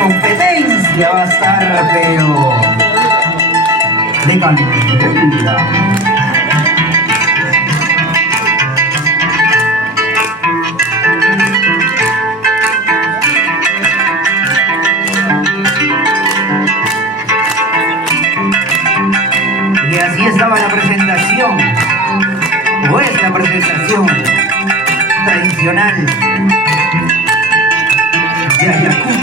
competencia va a estar, pero de candela. Y así estaba la presentación, o es la presentación tradicional de Ayacucho.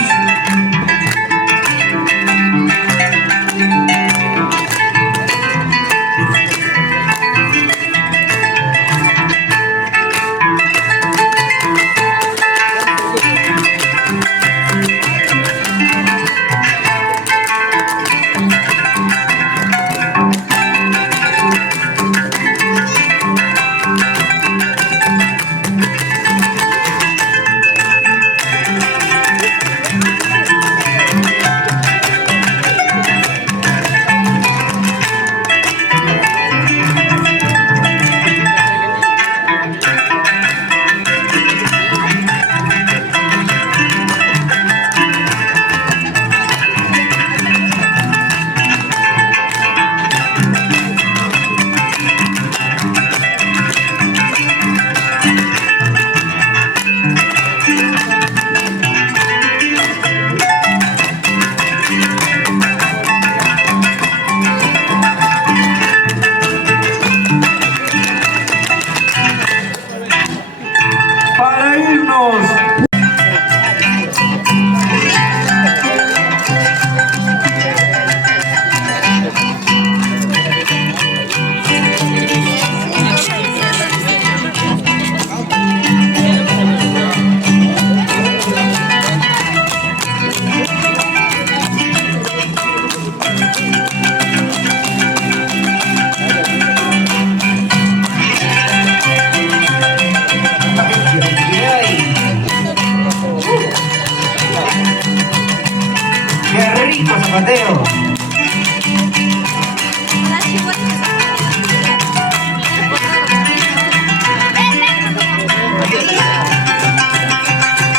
Para irnos. ¡Qué rico zapateo!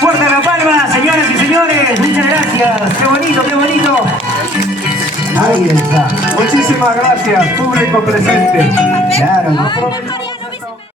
¡Fuerte la palma, señoras y señores! ¡Muchas gracias! ¡Qué bonito, qué bonito! Ahí está. Muchísimas gracias, público presente. Claro.